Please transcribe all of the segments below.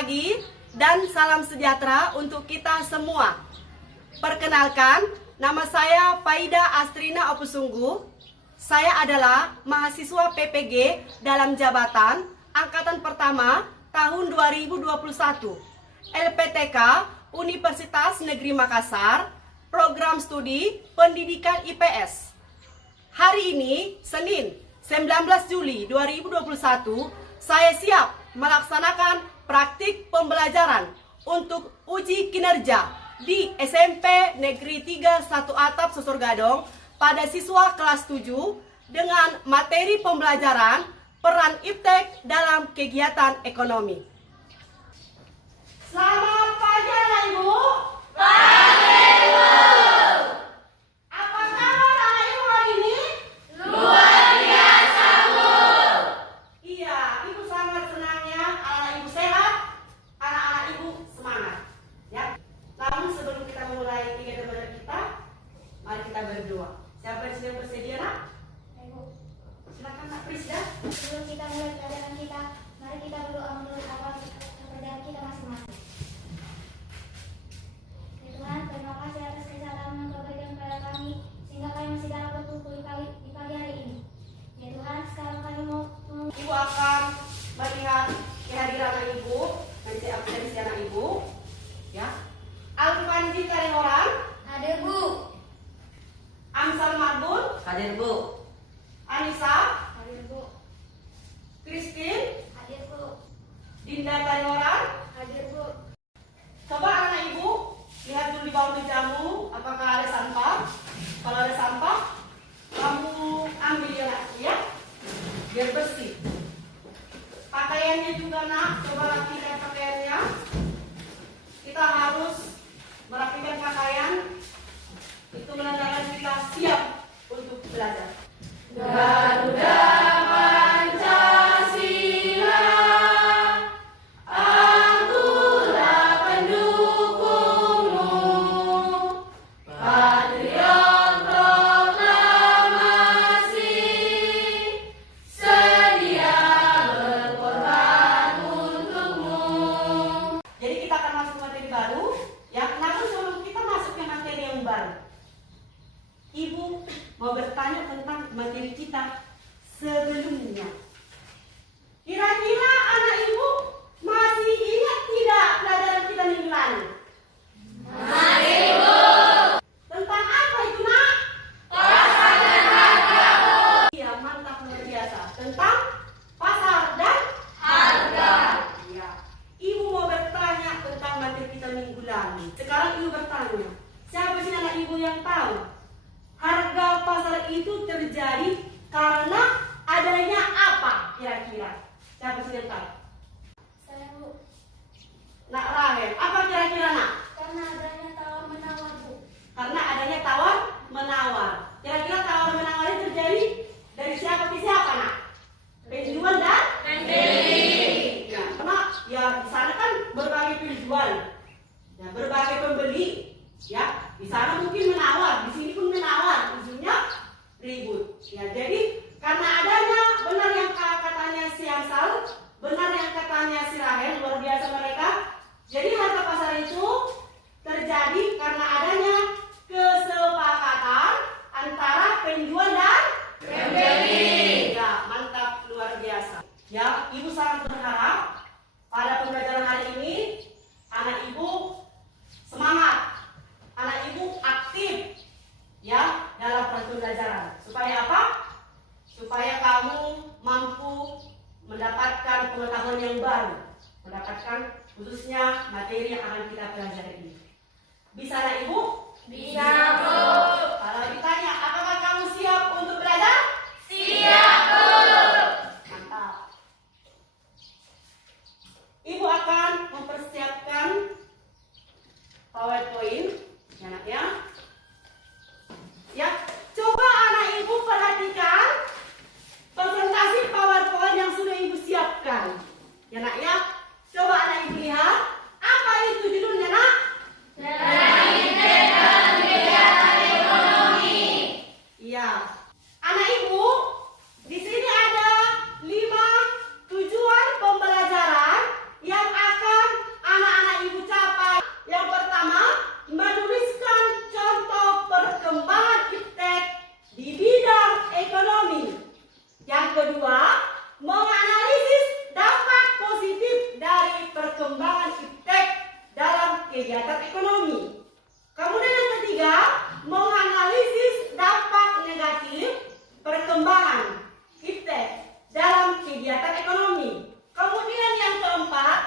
pagi dan salam sejahtera untuk kita semua. Perkenalkan, nama saya Faida Astrina Opusunggu. Saya adalah mahasiswa PPG dalam jabatan Angkatan Pertama tahun 2021. LPTK Universitas Negeri Makassar, Program Studi Pendidikan IPS. Hari ini, Senin 19 Juli 2021, saya siap melaksanakan praktik pembelajaran untuk uji kinerja di SMP Negeri 3 1 Atap Sosor Gadong pada siswa kelas 7 dengan materi pembelajaran peran iptek dalam kegiatan ekonomi. Selamat pagi anak-ibu. Pagi, Ibu. Apa kabar anak-ibu hari ini? Luar biasa, Bu. Iya, Ibu sangat senang ya, anak Ibu sehat, anak-anak Ibu semangat. Ya. Namun sebelum kita memulai kegiatan belajar kita, mari kita berdoa. Siapa yang sudah bersedia, Nak? Ibu. Silakan Nak Prisda. Sebelum kita mulai pelajaran kita, mari kita berdoa menurut awal kepercayaan kita masing-masing. Ya Tuhan, terima kasih atas kesehatan yang Kau berikan kepada kami, sehingga kami masih dapat berkumpul di pagi hari ini. Ya Tuhan, sekarang kami mau Ibu akan melihat kehadiran anak Ibu, nanti absensi anak Ibu. Ya. Alfandi Kalihoran. hadir, Bu. Amsal Marbun. Hadir, Bu. Anissa. Hadir, Bu. Christine. Hadir, Bu. Dinda Kalihoran. Hadir, Bu. Coba anak Ibu lihat dulu di bawah mejamu apakah ada sampah. Kalau ada sampah, kamu ambil ya Nak, ya, biar bersih. Pakaiannya juga Nak, coba rapikan pakaiannya. Kita harus merapikan pakaian. Itu menandakan kita siap untuk belajar. Garuda Pancasila, akulah pendukungmu, patriot proklamasi, sedia berkorban untukmu. Jadi kita akan masuk materi baru, ya. Namun sebelum kita masuk ke materi yang baru, Ibu mau bertanya tentang materi kita sebelumnya. Kira-kira anak Ibu masih ingat tidak pelajaran kita minggu lalu? Masih, Ibu. Tentang apa itu, Nak? Pasar dan harga. Iya, mantap, luar biasa. Tentang pasar dan harga. Iya. Ibu mau bertanya tentang materi kita minggu lalu. Sekarang Ibu bertanya, siapa sih anak Ibu yang tahu harga pasar itu terjadi karena adanya apa kira-kira? Siapa sih yang tahu? Saya, Bu. Nak Rahel, apa kira-kira Nak? Karena adanya tawar-menawar, Bu. Karena adanya tawar-menawar. Kira-kira tawar-menawar itu terjadi dari siapa ke siapa Nak? Penjual dan pembeli. Ya, karena ya di sana kan berbagai penjual, ya, berbagai pembeli. Ya, di sana mungkin menawar, di sini pun menawar, ujungnya ribut. Ya, jadi karena adanya benar yang katanya si Amsal, benar yang katanya si Rahel, luar biasa mereka. Jadi harga pasar itu terjadi karena adanya kesepakatan antara penjual dan pembeli. Ya, mantap, luar biasa. Ya, Ibu sangat berharap pada pembelajaran hari ini anak Ibu semangat. Anak Ibu aktif ya dalam proses pembelajaran. Supaya apa? Supaya kamu mampu mendapatkan pengetahuan yang baru, mendapatkan khususnya materi yang akan kita pelajari ini. Bisa anak Ibu? Bisa, Bu. Kalau ditanya, apakah kamu siap untuk belajar? Siap, Bu. Mantap. Ibu akan mempersiapkan PowerPoint. Ya, Nak, ya. Ya, coba anak Ibu perhatikan presentasi PowerPoint yang sudah Ibu siapkan. Ya, Nak, ya. Coba anak Ibu lihat. Apa itu judulnya, Nak? Peran iptek dalam kegiatan kegiatan ekonomi. Kemudian yang keempat,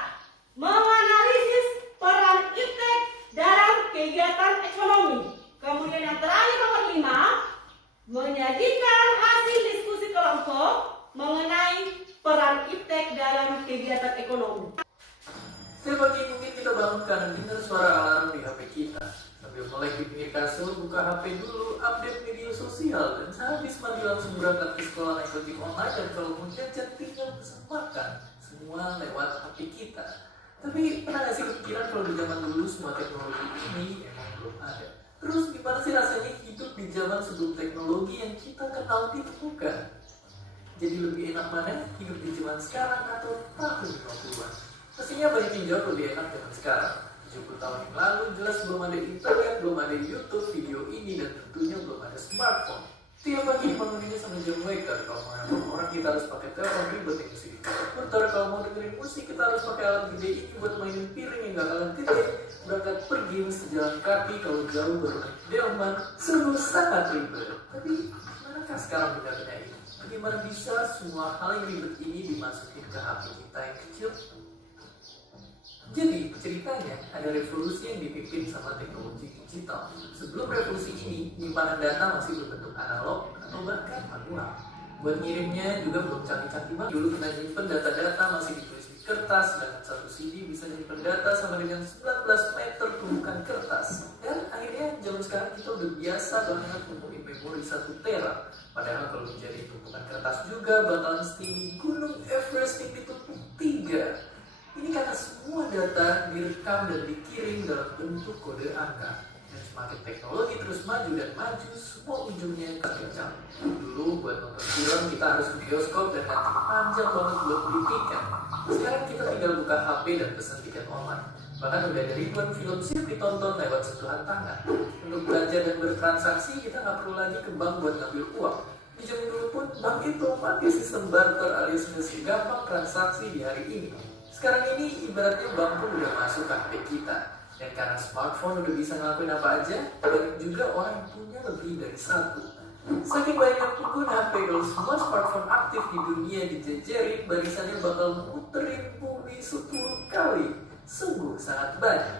menganalisis peran iptek dalam kegiatan ekonomi. Kemudian yang terakhir nomor 5, menyajikan hasil diskusi kelompok mengenai peran iptek dalam kegiatan ekonomi. Setiap pagi mungkin kita bangun karena dengar suara alarm di HP kita. Sambil melek di pinggir kasur, buka HP dulu, update media sosial, dan sehabis mandi langsung berangkat ke sekolah naik ojek online, dan kalau mau jajan tinggal pesan makan. Semua lewat HP kita. Tapi pernah gak sih kepikiran kalau di zaman dulu semua teknologi ini emang belum ada? Terus gimana sih rasanya hidup di zaman sebelum teknologi yang kita kenal ditemukan? Jadi lebih enak mana hidup di zaman sekarang atau tahun 50-an? Pastinya banyak yang jauh lebih enak zaman sekarang. 70 tahun yang lalu jelas belum ada internet, belum ada YouTube, video ini, dan tentunya belum ada smartphone. Tiap pagi dibanguninnya sama jam waker. Kalau mau nelfon orang kita harus pakai telepon ribet yang mesti diputar. Kalau mau dengerin musik kita harus pakai alat gede ini buat mainin piring yang gak kalah gede. Berangkat pergi mesti jalan kaki, kalau jauh baru naik delman. Sungguh sangat ribet. Tapi manakah sekarang bedanya ini? Bagaimana bisa semua hal yang ribet ini dimasukin ke HP kita yang kecil? Jadi ceritanya ada revolusi yang dipimpin sama teknologi digital. Sebelum revolusi ini, penyimpanan data masih berbentuk analog atau bahkan manual. Buat ngirimnya juga belum canggih-canggih banget. Dulu kena nyimpen data-data masih ditulis di kertas, dan satu CD bisa nyimpen data sama dengan 19 meter tumpukan kertas. Dan akhirnya zaman sekarang kita udah biasa banget ngomongin memori 1 tera. Padahal kalau menjadi tumpukan kertas juga bakalan setinggi gunung Everest yang ditumpuk 3. Ini karena semua data direkam dan dikirim dalam bentuk kode angka. Dan semakin teknologi terus maju dan maju, semua ujungnya kencang. Dulu buat nonton film kita harus ke bioskop dan nanti panjang banget buat beli tiket. Sekarang kita tinggal buka HP dan pesan tiket online. Bahkan udah ada ribuan film siap ditonton lewat sentuhan tangan. Untuk belanja dan bertransaksi kita nggak perlu lagi ke bank buat ngambil uang. Di zaman dulu pun bank itu pakai sistem barter alias mesti gampang transaksi di hari ini. Sekarang ini ibaratnya bank pun udah masuk ke HP kita. Dan karena smartphone udah bisa ngelakuin apa aja, banyak juga orang yang punya lebih dari 1. Saking banyak pengguna HP, kalau semua smartphone aktif di dunia dijejerin, barisannya bakal muterin bumi 10 kali. Sungguh sangat banyak.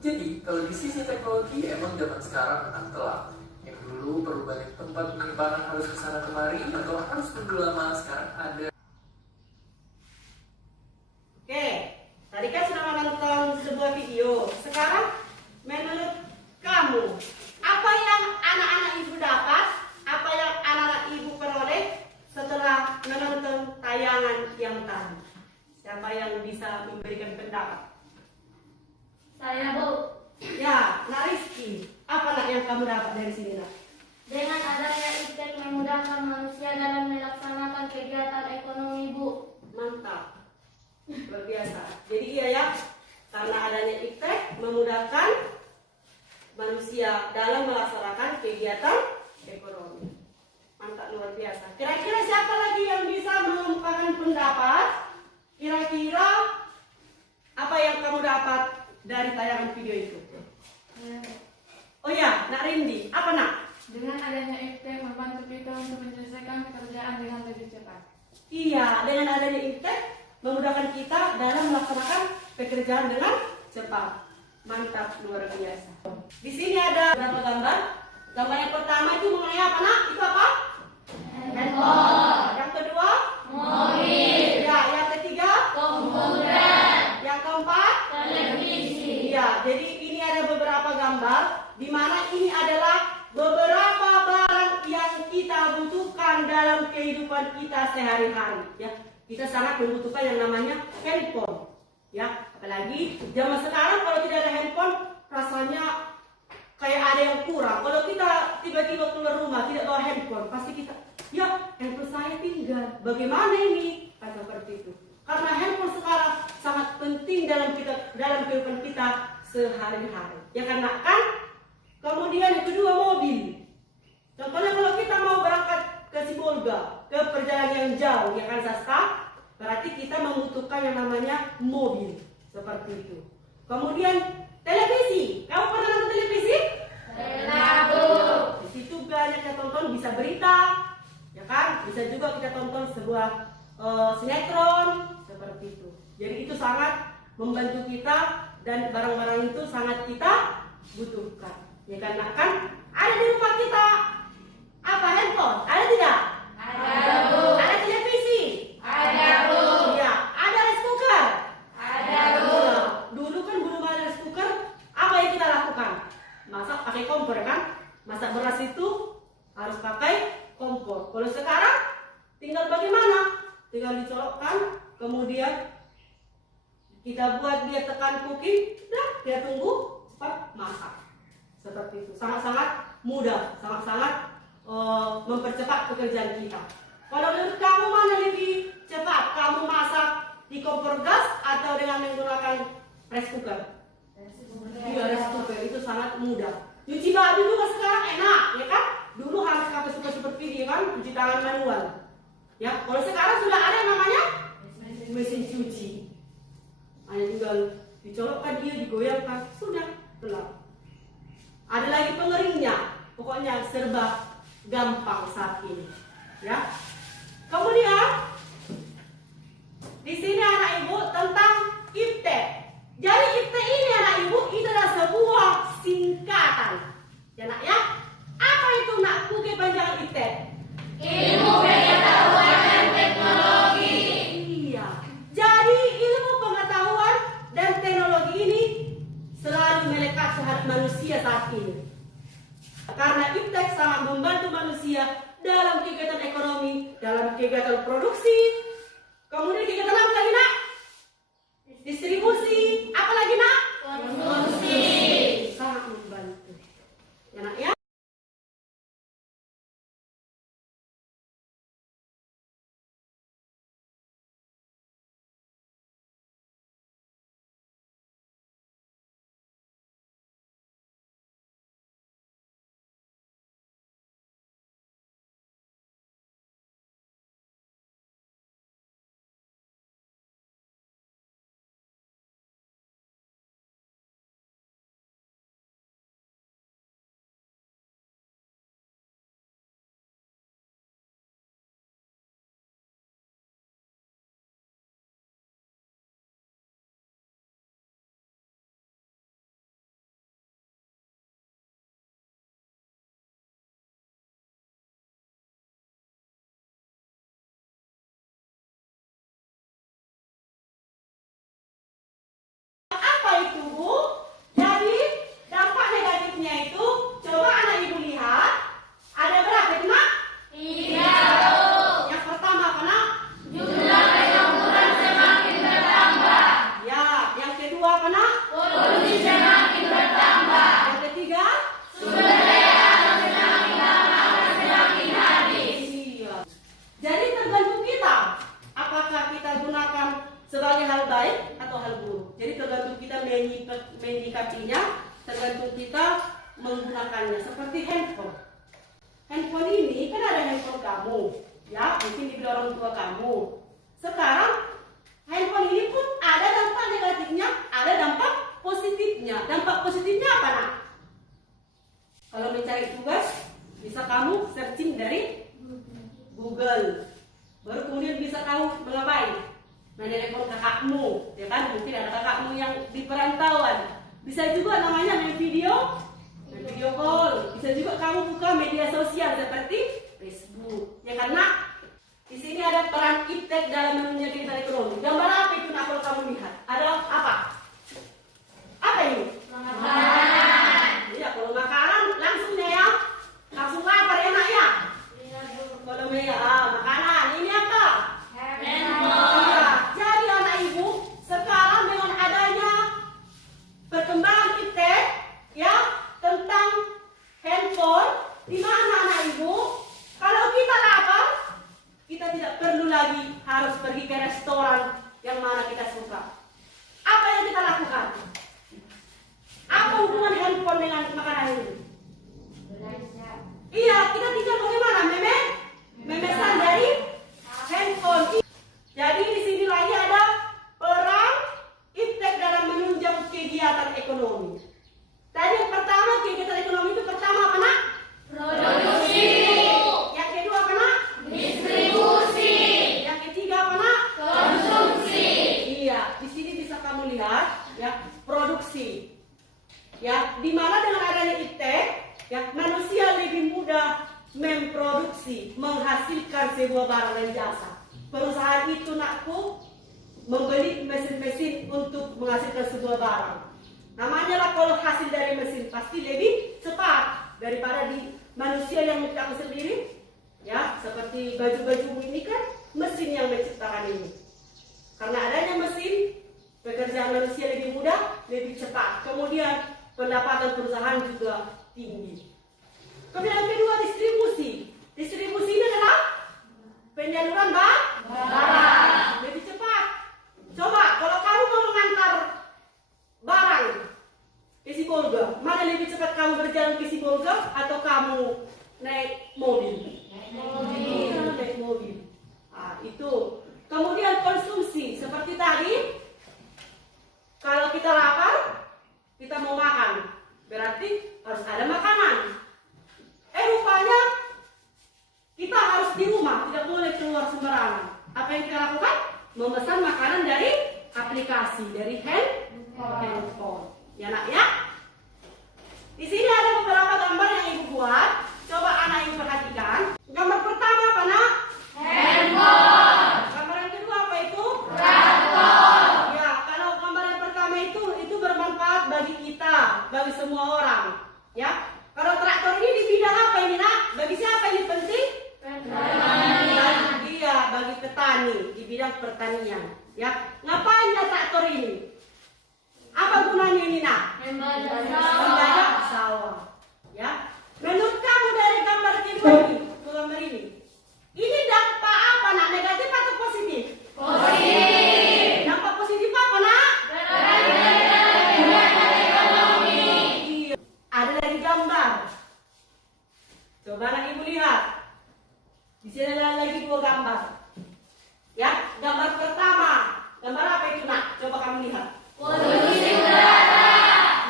Jadi kalau di sisi teknologi emang zaman sekarang menang telak. Yang dulu perlu banyak tempat penyimpanan harus kesana kemari atau harus tunggu lama, sekarang ada. Oke, tadi kan sudah menonton sebuah video. Sekarang menurut kamu, apa yang anak-anak ibu dapat? Apa yang anak-anak ibu peroleh setelah menonton tayangan yang tadi? Siapa yang bisa memberikan pendapat? Saya, Bu. Ya, Nak Rizky, apa nak yang kamu dapat dari sini, Nak? Dengan adanya iptek memudahkan manusia dalam melaksanakan kegiatan ekonomi, Bu. Mantap. Luar biasa. Jadi iya ya, karena adanya iptek memudahkan manusia dalam melaksanakan kegiatan ekonomi. Mantap, luar biasa. Kira-kira siapa lagi yang bisa mengemukakan pendapat? Kira-kira apa yang kamu dapat dari tayangan video itu? Oh ya, Nak Rindi, apa Nak? Dengan adanya iptek membantu kita untuk menyelesaikan pekerjaan dengan lebih cepat. Iya, dengan adanya iptek memudahkan kita dalam melaksanakan pekerjaan dengan cepat. Mantap, luar biasa. Di sini ada beberapa gambar. Gambar yang pertama itu mengenai apa, Nak? Itu apa? Handphone. Yang kedua? Mobil. Ya, yang ketiga? Komputer. Yang keempat? Televisi. Ya, jadi ini ada beberapa gambar di mana ini adalah beberapa barang yang kita butuhkan dalam kehidupan kita sehari-hari. Ya, kita sangat membutuhkan yang namanya handphone. Ya, apalagi zaman sekarang kalau tidak ada handphone rasanya kayak ada yang kurang. Kalau kita tiba-tiba keluar rumah tidak bawa handphone, pasti kita, ya handphone saya tinggal. Bagaimana ini? Kata seperti itu. Karena handphone sekarang sangat penting dalam kehidupan kita sehari-hari. Ya kan? Kemudian yang kedua, mobil. Contohnya kalau kita mau berangkat ke Sibolga, ke perjalanan yang jauh, ya kan Saska? Berarti kita membutuhkan yang namanya mobil. Seperti itu. Kemudian televisi. Kamu pernah nonton televisi? Pernah, Bu. Di situ banyak yang tonton, bisa berita, ya kan? Bisa bisa juga kita tonton sebuah sinetron seperti itu. Jadi itu sangat membantu kita dan barang-barang itu sangat kita butuhkan. Ya karena kan ada di rumah kita apa, handphone? Ada tidak? Ada, Bu. Ada televisi? Ada, Bu. Ya, ada rice cooker? Ada, Bu. Nah, dulu kan belum ada rice cooker, apa yang kita lakukan? Masak pakai kompor kan? Masak beras itu harus pakai kompor. Kalau sekarang tinggal bagaimana? Tinggal dicolokkan, kemudian kita buat dia tekan cooking, dah dia tunggu cepat masak. Seperti itu, sangat-sangat mudah, sangat-sangat mempercepat pekerjaan kita. Kalau menurut kamu mana lebih cepat? Kamu masak di kompor gas atau dengan menggunakan rice cooker? Iya, rice cooker itu sangat mudah. Cuci baju juga sekarang enak, ya kan? Dulu harus pakai super video kan, cuci tangan manual. Ya, kalau sekarang sudah ada yang namanya mesin cuci. Hanya tinggal dicolokkan dia, digoyangkan, sudah kelar. Ada lagi pengeringnya, pokoknya serba gampang saat ini. Ya. Kemudian di sini anak ibu tentang IPTEK. Jadi IPTEK ini anak ibu itu adalah sebuah singkatan. Ya nak ya. Apa itu nak buku panjang IPTEK? Ilmu pengetahuan dan teknologi. Iya. Jadi ilmu pengetahuan dan teknologi ini selalu melekat terhadap manusia saat ini. Karena IPTEK sangat membantu manusia dalam kegiatan ekonomi, dalam kegiatan produksi, kemudian kegiatan apa lagi nak? Distribusi, apa lagi nak? Konsumsi. Sangat membantu. Ya nak ya? Apa itu Bu? Jadi dampak negatifnya itu coba anak ibu lihat. Ada berapa itu nak? 3. Yang pertama apa nak? Jumlah pertempuran semakin bertambah. Ya, yang kedua apa nak? Polusi semakin bertambah. Yang ketiga? Sumber daya alam semakin lama akan semakin habis. Iya. Jadi tergantung kita. Apakah kita gunakan sebagai hal baik atau hal buruk. Jadi tergantung kita menyikapinya, tergantung kita menggunakannya. Seperti handphone. Handphone ini kan ada handphone kamu, ya mungkin dibeli orang tua kamu. Sekarang handphone ini pun ada dampak negatifnya, ada dampak positifnya. Dampak positifnya apa nak? Kalau mencari tugas, bisa kamu searching dari Google. Baru kemudian bisa tahu mengapain. Menelpon kakakmu, ya kan? Mungkin ada kakakmu yang di perantauan. Bisa juga namanya main video call. Bisa juga kamu buka media sosial seperti Facebook. Ya karena di sini ada peran IPTEK dalam menunjang kegiatan ekonomi. Gambar apa itu nak kalau kamu lihat? Ada apa? Apa ini? Makanan. Iya, kalau makanan langsungnya ya, langsung lapar enak ya. Kalau makanan ini apa? Handphone. Iya. Jadi anak ibu sekarang dengan adanya perkembangan IPTEK ya tentang handphone, di mana anak ibu kalau kita lapar kita tidak perlu lagi harus pergi ke restoran yang mana kita suka. Apa produksi menghasilkan sebuah barang dan jasa. Perusahaan itu nakku membeli mesin-mesin untuk menghasilkan sebuah barang. Namanya lah kalau hasil dari mesin pasti lebih cepat daripada di manusia yang menciptakan sendiri. Ya, seperti baju-baju ini kan mesin yang menciptakan ini. Karena adanya mesin, pekerjaan manusia lebih mudah, lebih cepat. Kemudian pendapatan perusahaan juga tinggi. Kemudian yang kedua, distribusi. Distribusi ini adalah penyaluran barang lebih cepat. Coba kalau kamu mau mengantar barang ke Sibolga, mana lebih cepat kamu berjalan ke Sibolga atau kamu naik mobil? Naik mobil. Nah, itu. Kemudian konsumsi seperti tadi. Kalau kita lapar, kita mau makan, berarti harus ada makanan. Rupanya kita harus di rumah, tidak boleh keluar sembarangan. Apa yang kita lakukan? Memesan makanan dari aplikasi, dari handphone. Ya nak ya? Di sini ada beberapa gambar yang ibu buat. Coba anak ibu perhatikan. Gambar pertama apa nak? Handphone. Gambar yang kedua apa itu? Traktor. Ya, kalau gambar yang pertama itu bermanfaat bagi kita, bagi semua orang. Ya. Kalau traktor ini di bidang apa ini nak? Bagi siapa ini penting? Petani. Iya, bagi petani di bidang pertanian. Ya, ngapain ya traktor ini? Apa gunanya ini nak? Membajak sawah. Ya, menurut kamu dari gambar kedua ini, gambar ini dampak apa nak? Negatif atau positif? Positif. Dampak positif apa nak? Ada lagi gambar. Coba anak ibu lihat. Di sini ada lagi dua gambar. Ya, gambar pertama. Gambar apa itu nak? Coba kamu lihat. Polusi udara.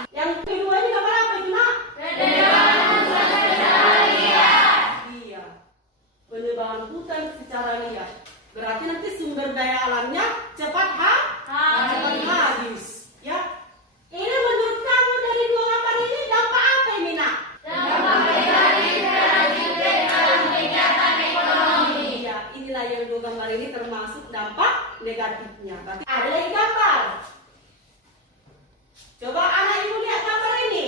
Yang kedua ini gambar apa itu nak? Penebangan hutan secara liar. Iya. Penebangan hutan secara liar. Berarti nanti sumber daya alamnya cepat habis. Ya. Ini menurut kamu dari dua gambar ini dampak apa ini nak? Dampak negatif terhadap dalam kegiatan ekonomi. Ya, inilah yang dua gambar ini termasuk dampak negatifnya. Berarti ada lagi gambar. Coba anak ibu lihat gambar ini.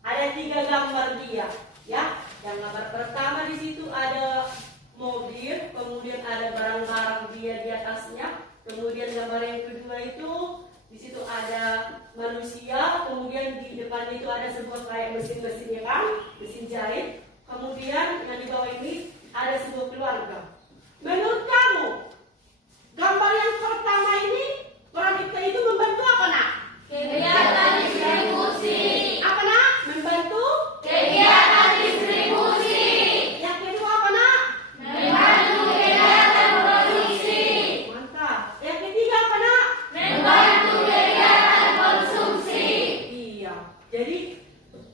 Ada 3 gambar dia, ya. Yang gambar pertama di situ ada mobil, kemudian ada barang-barang dia di atasnya. Kemudian gambar yang kedua itu di situ ada manusia, kemudian di depan itu ada sebuah kayak mesin-mesinnya kan, mesin jahit. Kemudian yang di bawah ini ada sebuah keluarga. Menurut kamu, gambar yang pertama ini peran kita itu membantu apa nak? Kegiatan distribusi. Apa nak? Membantu kegiatan distribusi. Yang kedua apa nak? Membantu kegiatan produksi. Mantap. Yang ketiga apa nak? Membantu kegiatan konsumsi. Iya. Jadi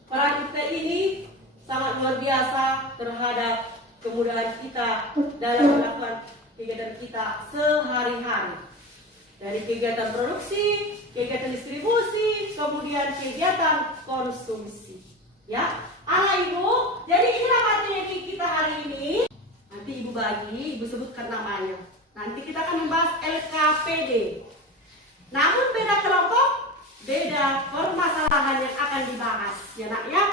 peran kita ini sangat luar biasa terhadap kemudahan kita dalam melakukan kegiatan kita sehari-hari. Dari kegiatan produksi, kegiatan distribusi, kemudian kegiatan konsumsi. Ya, anak ibu, jadi inilah materi kita hari ini. Nanti ibu bagi, ibu sebutkan namanya. Nanti kita akan membahas LKPD. Namun beda kelompok, beda permasalahan yang akan dibahas. Ya nak ya.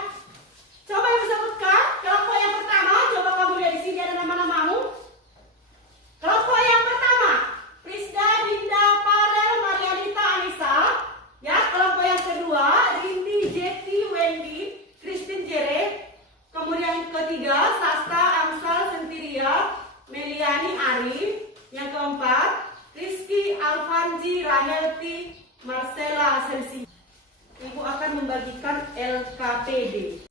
Coba ibu sebutkan kelompok yang pertama. Coba kamu lihat di sini ada nama-namamu. Kelompok yang pertama, Prisda, Dinda, Farel, Marianita, Anissa. Ya, kelompok yang kedua, Rindi, Jeti, Wendy, Christine, Jere. Kemudian ketiga, Sasta, Amsal, Sentiria, Meliani, Arif. Yang keempat, Rizky, Alfanji, Rahelti, Marcella, Sensi. Ibu akan membagikan LKPD.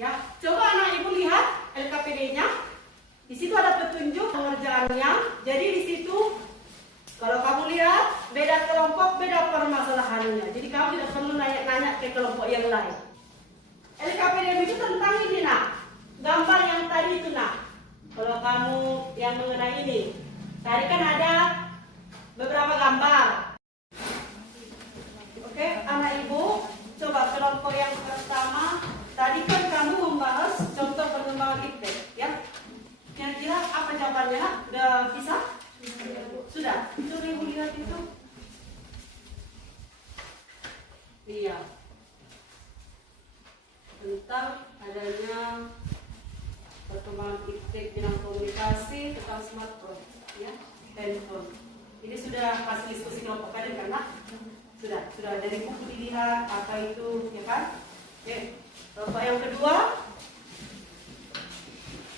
Ya, coba anak ibu lihat LKPD-nya. Di situ ada petunjuk pengerjaannya. Jadi di situ kalau kamu lihat beda kelompok, beda permasalahannya. Jadi kamu tidak perlu nanya-nanya ke kelompok yang lain. LKPD itu tentang ini nak. gambar yang tadi itu nak. Kalau kamu yang mengenai ini, tadi kan ada beberapa gambar. Oke, anak ibu, coba kelompok yang pertama. Tadi kan kamu membahas contoh pengembangan iptek, ya. Kira-kira apa jawabannya nak? Udah bisa? Sudah. Coba ibu lihat itu. Iya. Tentang adanya perkembangan iptek bidang komunikasi tentang smartphone, ya, handphone. Ini sudah hasil diskusi kelompok kalian kan, nak? Sudah dari buku dilihat apa itu, ya kan? Oke. Kelompok yang kedua,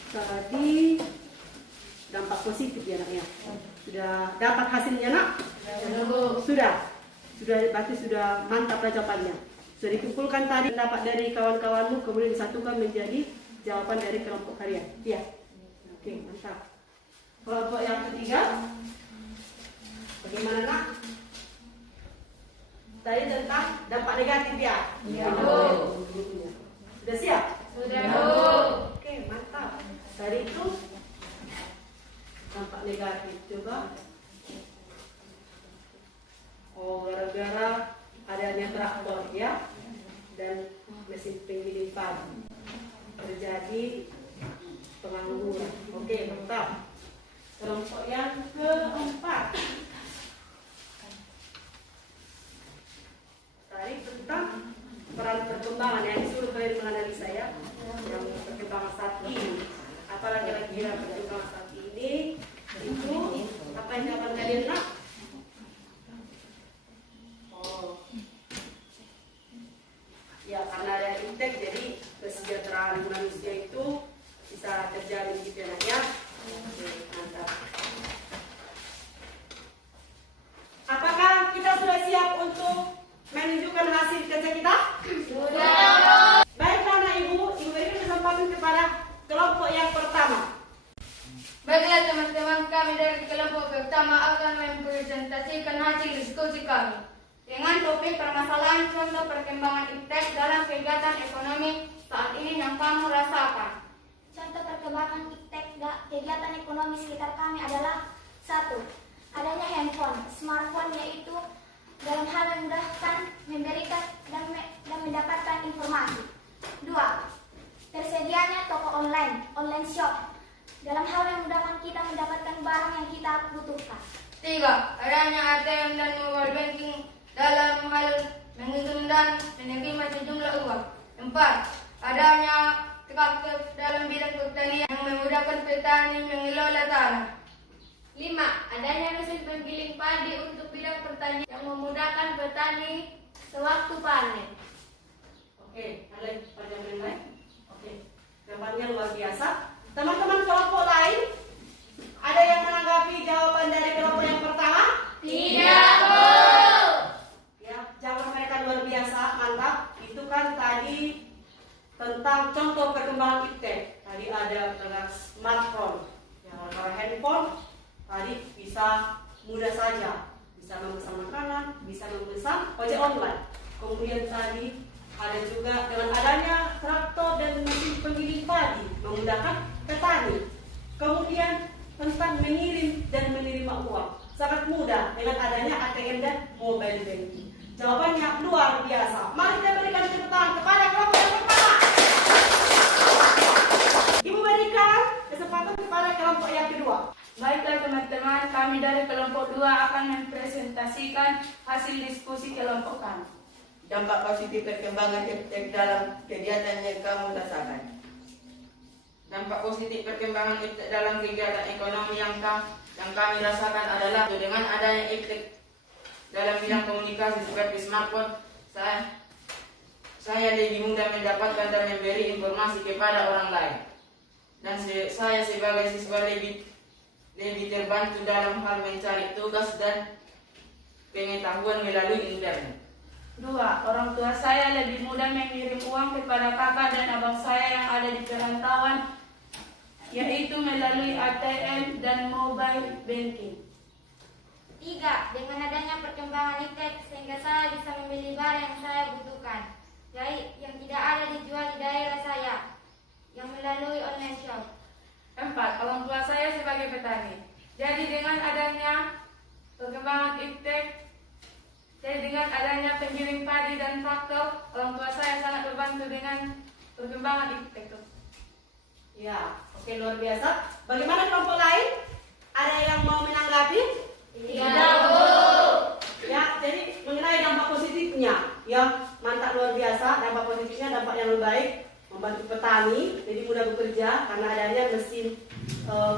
tadi dampak positif ya nak ya. Sudah dapat hasilnya nak? Sudah berarti sudah mantap lah jawabannya. Sudah dikumpulkan tadi pendapat dari kawan-kawanmu kemudian disatukan menjadi jawaban dari kelompok kalian. Iya. Oke, mantap. Kelompok yang ketiga, bagaimana nak? Tadi tentang dampak negatif ya? Iya. Sudah siap? Sudah. Oke, mantap. Tadi itu dampak negatif. Coba. Oh, gara-gara adanya traktor ya dan mesin penggiling padi terjadi pengangguran. Oke, mantap. Kelompok yang keempat. Tadi tentang peran perkembangan yang disuruh kalian menganalisa ya, yang perkembangan saat ini. Apalagi kira-kira perkembangan saat ini itu apa yang jawaban kalian nak? Oh, ya karena ada iptek jadi kesejahteraan manusia itu bisa terjadi gitu ya. Oke, mantap. Apakah kita sudah siap untuk menunjukkan hasil kerja kita? Sudah. Baiklah anak ibu beri kesempatan kepada kelompok yang pertama. Baiklah teman-teman, kami dari kelompok pertama akan mempresentasikan hasil diskusi kami dengan topik permasalahan contoh perkembangan iptek dalam kegiatan ekonomi saat ini yang kamu rasakan. Contoh perkembangan iptek kegiatan ekonomi sekitar kami adalah 1. Adanya handphone, smartphone yaitu dalam hal memudahkan memberikan dan mendapatkan informasi. 2. Tersedianya toko online shop dalam hal memudahkan kita mendapatkan barang yang kita butuhkan. 3. Adanya ATM dan mobile banking dalam hal menghitung dan menerima sejumlah uang. 4. Adanya traktor dalam bidang pertanian yang memudahkan petani mengelola tanah. 5. Adanya mesin penggiling padi untuk bidang pertanian yang memudahkan petani sewaktu panen. Oke, ada pertanyaan yang lain? Oke, jawabannya luar biasa. Teman-teman kelompok lain, ada yang menanggapi jawaban dari kelompok yang pertama? Tidak, Bu. Ya, jawaban mereka luar biasa, mantap. Itu kan tadi tentang contoh perkembangan iptek. Tadi ada tentang smartphone, yang kalau handphone tadi bisa mudah saja, bisa memesan makanan, bisa memesan ojek online. Kemudian tadi ada juga dengan adanya traktor dan mesin penggiling padi memudahkan petani. Kemudian tentang mengirim dan menerima uang sangat mudah dengan adanya ATM dan mobile banking. Jawabannya luar biasa. Mari kita berikan tepuk tangan kepada kelompok yang pertama. Ibu berikan kesempatan kepada kelompok yang kedua. Baiklah teman-teman, kami dari kelompok 2 akan mempresentasikan hasil diskusi kelompok kami. Dampak positif perkembangan iptek dalam kegiatan yang kamu rasakan. Dampak positif perkembangan iptek dalam kegiatan ekonomi yang kami rasakan adalah dengan adanya iptek dalam bidang komunikasi seperti smartphone, saya lebih mudah mendapatkan dan memberi informasi kepada orang lain. Dan saya sebagai siswa lebih terbantu dalam hal mencari tugas dan pengetahuan melalui internet. 2. Orang tua saya lebih mudah mengirim uang kepada kakak dan abang saya yang ada di perantauan, yaitu melalui ATM dan mobile banking. 3. Dengan adanya perkembangan iptek sehingga saya bisa memilih barang yang saya butuhkan, yang tidak ada dijual di daerah saya. yang melalui online shop. 4. Orang tua saya sebagai petani. Jadi dengan adanya perkembangan iptek, jadi dengan adanya penggiling padi dan traktor, orang tua saya sangat terbantu dengan perkembangan iptek. Ya, oke, luar biasa. Bagaimana kelompok lain? Ada yang mau menanggapi? Tidak, Bu. Ya, jadi mengenai dampak positifnya, ya mantap, luar biasa. Dampak positifnya, dampak yang lebih baik, membantu petani, jadi mudah bekerja karena adanya mesin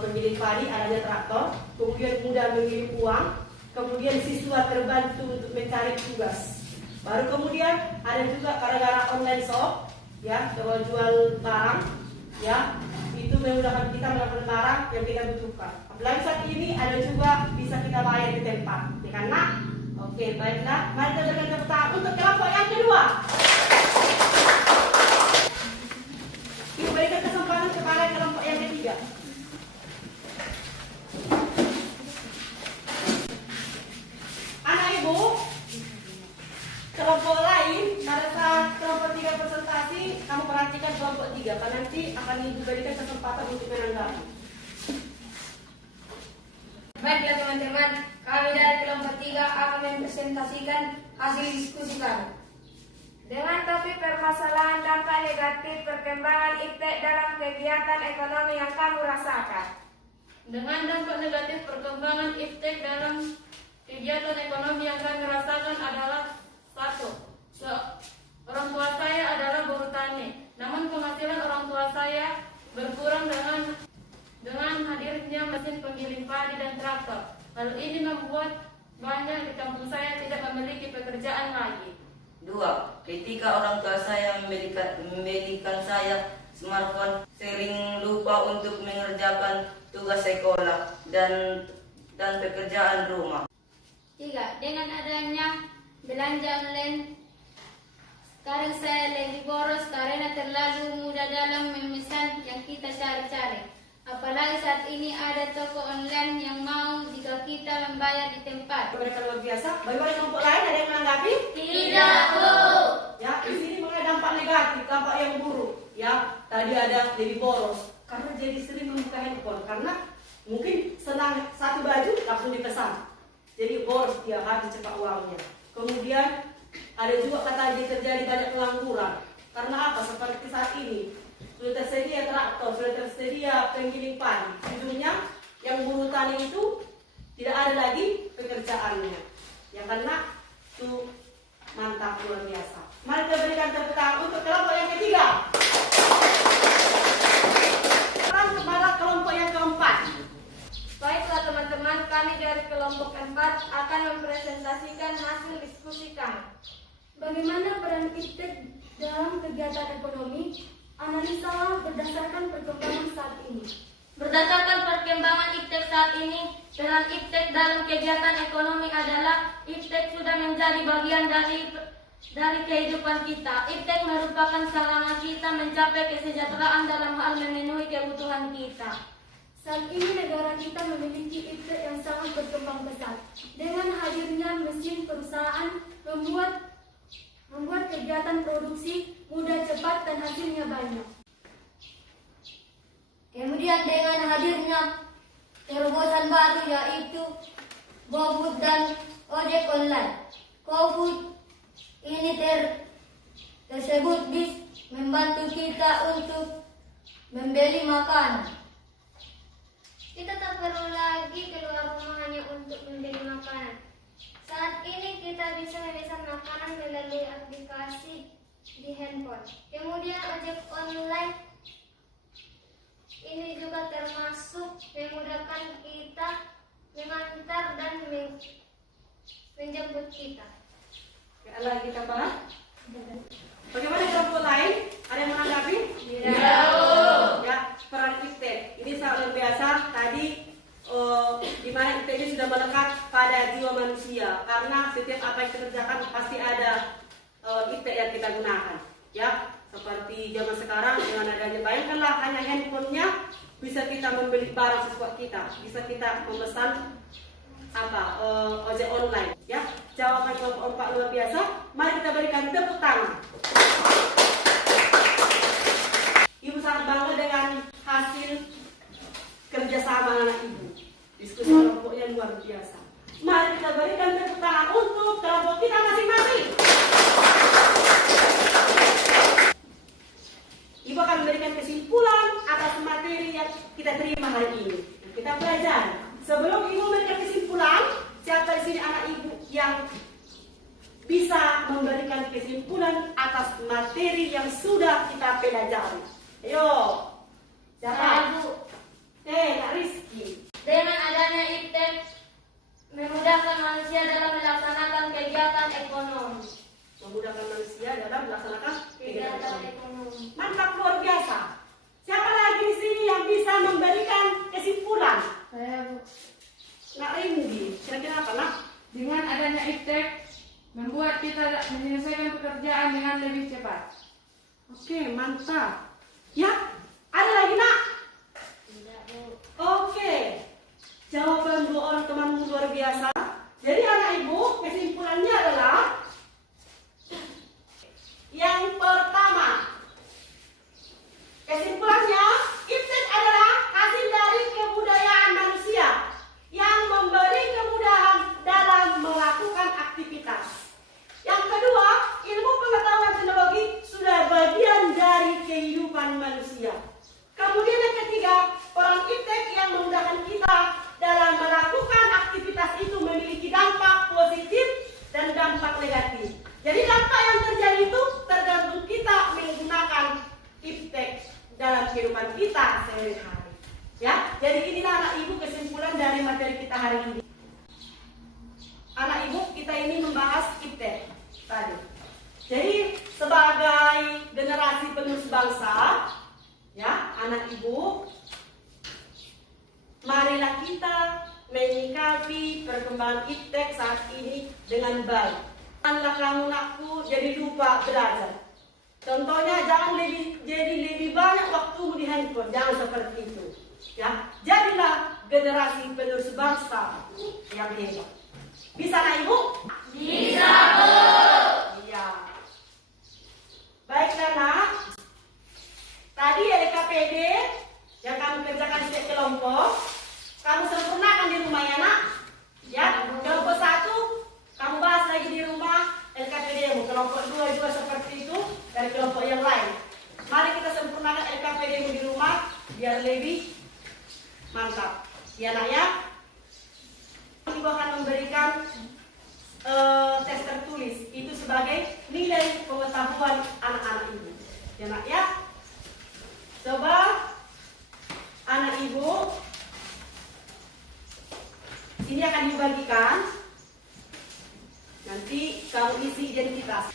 penggiling padi, adanya traktor, kemudian mudah mengirim uang, kemudian siswa terbantu untuk mencari tugas. Baru kemudian ada juga gara-gara online shop, ya jual barang, ya itu memudahkan kita melakukan barang yang kita butuhkan. Apalagi saat ini ada juga bisa kita bayar di tempat, ya kan nak? Oke, baiklah. Mari kita berikan tepuk tangan untuk kelompok yang kedua. Kita berikan kesempatan kepada kelompok yang ketiga. Anak ibu, kelompok lain, pada saat kelompok 3 presentasi, kamu perhatikan kelompok 3, karena nanti akan diberikan kesempatan untuk menanggapi. Baiklah teman-teman, kami dari kelompok 3 akan mempresentasikan hasil diskusi kami. Dengan topik permasalahan dampak negatif perkembangan iptek dalam kegiatan ekonomi yang kamu rasakan. Dengan dampak negatif perkembangan iptek dalam kegiatan ekonomi yang kami rasakan adalah 1. Orang tua saya adalah buruh tani, namun penghasilan orang tua saya berkurang dengan hadirnya mesin penggiling padi dan traktor. Hal ini membuat banyak di kampung saya tidak memiliki pekerjaan lagi. 2. Ketika orang tua saya memberikan saya smartphone, sering lupa untuk mengerjakan tugas sekolah dan pekerjaan rumah. 3. Dengan adanya belanja online, sekarang saya lebih boros karena terlalu mudah dalam memesan yang kita cari-cari. Apalagi saat ini ada toko online yang mau jika kita membayar di tempat. Mereka luar biasa. Bagaimana kelompok lain, ada yang menanggapi? Tidak, Bu. Ya, di sini mengenai dampak negatif, dampak yang buruk. Ya, tadi ada lebih boros karena jadi sering membuka handphone karena mungkin senang satu baju langsung dipesan. Jadi boros dia, habis cepat uangnya. Kemudian ada juga kata dia terjadi banyak pengangguran. Karena apa? Seperti saat ini sudah tersedia traktor, sudah tersedia penggiling padi. Ujungnya yang buruh tani itu tidak ada lagi pekerjaannya. Ya karena itu mantap, luar biasa. Mari kita berikan tepuk tangan untuk kelompok yang ketiga. Sekarang kepada kelompok yang keempat. Baiklah teman-teman, kami dari kelompok 4 akan mempresentasikan hasil diskusi kami. Bagaimana peran iptek dalam kegiatan ekonomi? Analisa berdasarkan perkembangan saat ini. Berdasarkan perkembangan iptek saat ini, peran iptek dalam kegiatan ekonomi adalah iptek sudah menjadi bagian dari kehidupan kita. Iptek merupakan sarana kita mencapai kesejahteraan dalam hal memenuhi kebutuhan kita. Saat ini negara kita memiliki iptek yang sangat berkembang pesat. Dengan hadirnya mesin perusahaan membuat kegiatan produksi mudah, cepat, dan hasilnya banyak. Kemudian dengan hadirnya terobosan baru yaitu GoFood dan ojek online. GoFood ini tersebut bisa membantu kita untuk membeli makanan. Kita tak perlu lagi keluar rumah hanya untuk membeli makanan. Saat ini kita bisa memesan makanan melalui aplikasi di handphone. Kemudian ojek online ini juga termasuk memudahkan kita mengantar dan menjemput kita. Lagi kita bahas. Bagaimana kelompok lain? Ada yang menanggapi? Tidak. Ya, peran iptek ini sangat luar biasa. Tadi di mana iptek ini sudah melekat pada jiwa manusia karena setiap apa yang kita kerjakan pasti ada iptek yang kita gunakan. Ya, seperti zaman sekarang dengan adanya, bayangkanlah hanya handphonenya bisa kita membeli barang sesuatu kita, bisa kita memesan ojek online. Ya, jawaban kelompok 4 luar biasa. Mari kita berikan tepuk tangan. Ibu sangat bangga dengan hasil kerjasama anak ibu. Diskusi kelompoknya luar biasa. Mari kita berikan tepuk tangan untuk kelompok kita masing-masing. Ibu akan memberikan kesimpulan atas materi yang kita terima hari ini. Kita belajar. Sebelum ibu memberikan kesimpulan, siapa di sini anak ibu yang bisa memberikan kesimpulan atas materi yang sudah kita pelajari? Ayo, siapa? Bu. Kak Rizky. Dengan adanya iptek memudahkan manusia dalam melaksanakan kegiatan ekonomi. Memudahkan manusia dalam melaksanakan Kegiatan ekonomi. Mantap, luar biasa. Siapa lagi di sini yang bisa memberikan kesimpulan? Saya Bu. Nak Rindy, kira-kira apa nak? Dengan adanya iptek membuat kita menyelesaikan pekerjaan dengan lebih cepat. Oke, mantap. Ya, ada lagi nak? Tidak, Bu. Oke, jawaban dua orang temanmu luar biasa. Jadi anak ibu, kesimpulannya adalah yang pertama. Kesimpulannya, iptek adalah hasil dari kebudayaan manusia yang memberi kemudahan dalam melakukan aktivitas. Yang kedua, ilmu pengetahuan teknologi sudah bagian dari kehidupan manusia. Kemudian yang ketiga, peran iptek yang memudahkan kita dalam melakukan aktivitas itu memiliki dampak positif dan dampak negatif. Jadi dampak yang terjadi itu tergantung kita menggunakan iptek dalam kehidupan kita sehari-hari. Ya, jadi inilah anak ibu kesimpulan dari materi kita hari ini. Anak ibu, kita ini membahas iptek tadi. Jadi sebagai generasi penerus bangsa, ya, anak ibu, marilah kita menyikapi perkembangan iptek saat ini dengan baik. Janganlah kamu nakku jadi lupa belajar. Contohnya, jangan jadi lebih banyak waktumu di handphone, jangan seperti itu. Ya, jadilah generasi penerus bangsa yang hebat. Bisa nak ibu? Bisa, Bu. Iya. Baiklah nak. Tadi LKPD yang kamu kerjakan setiap kelompok, kamu sempurnakan di rumah ya nak. Ya, kelompok 1 kamu bahas lagi di rumah LKPD-mu. Kelompok 2 juga seperti itu dari kelompok yang lain. Mari kita sempurnakan LKPD-mu di rumah biar lebih mantap. Ya nak ya. Ibu akan memberikan tes tertulis itu sebagai nilai pengetahuan anak-anak ibu. Ya nak ya. Coba anak ibu, ini akan dibagikan. Nanti kamu isi identitas.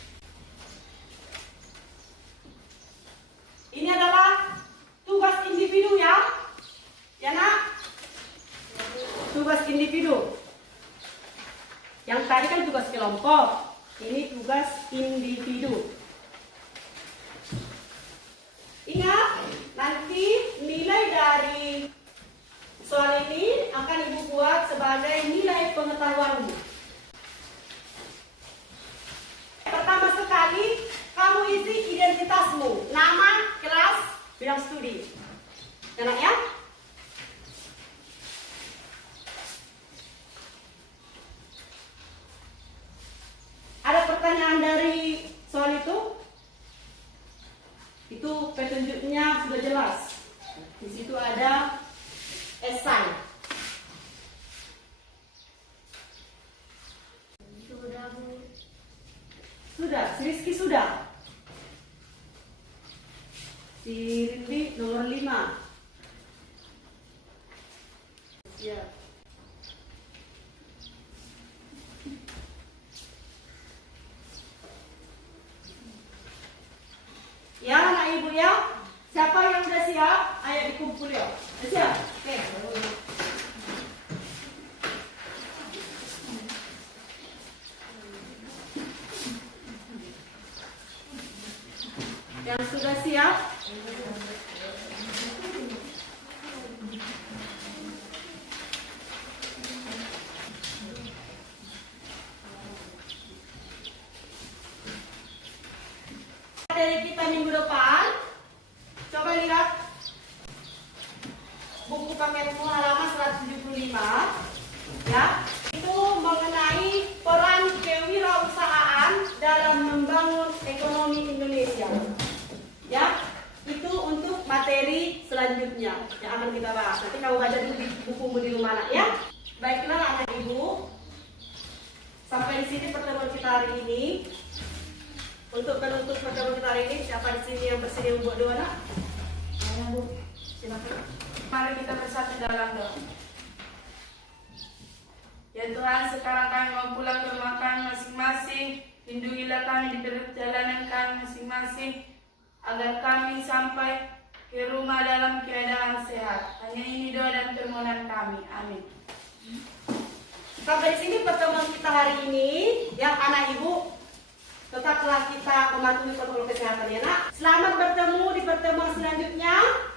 Ini adalah tugas individu ya. Ya nak? Tugas individu. Yang tadi kan tugas kelompok. Ini tugas individu. Ingat, nanti nilai dari soal ini akan ibu buat sebagai nilai pengetahuanmu. Pertama sekali, kamu isi identitasmu, nama, kelas, bidang studi. Enak ya? Ada pertanyaan dari soal itu? Itu petunjuknya sudah jelas. Di situ ada esai. Sudah, Bu. Sudah, si Rizky sudah. Si Rindy nomor 5. Ya. Ya anak ibu ya. Siapa yang sudah siap? Ayo dikumpul ya. Sudah siap? Oke. Yang sudah siap? Dari kita minggu depan, coba lihat buka Menko halaman 175 ya, itu mengenai peran kewirausahaan dalam membangun ekonomi Indonesia. Ya, itu untuk materi selanjutnya yang akan kita bahas. Nanti kamu baca dulu di bukumu di rumah nak ya. Baiklah anak ibu, sampai di sini pertemuan kita hari ini. Untuk penutup pertemuan kita hari ini, siapa di sini yang bersedia membuat doa nak? Ayo bu, silakan. Mari kita bersatu dalam doa. Ya Tuhan, sekarang kami mau pulang ke rumah kami masing-masing. Lindungilah kami di perjalanan kami masing-masing, agar kami sampai ke rumah dalam keadaan sehat. Hanya ini doa dan permohonan kami. Amin. Sampai di sini pertemuan kita hari ini. Yang anak ibu, tetaplah kita mematuhi protokol kesehatan ya nak. Selamat bertemu di pertemuan selanjutnya.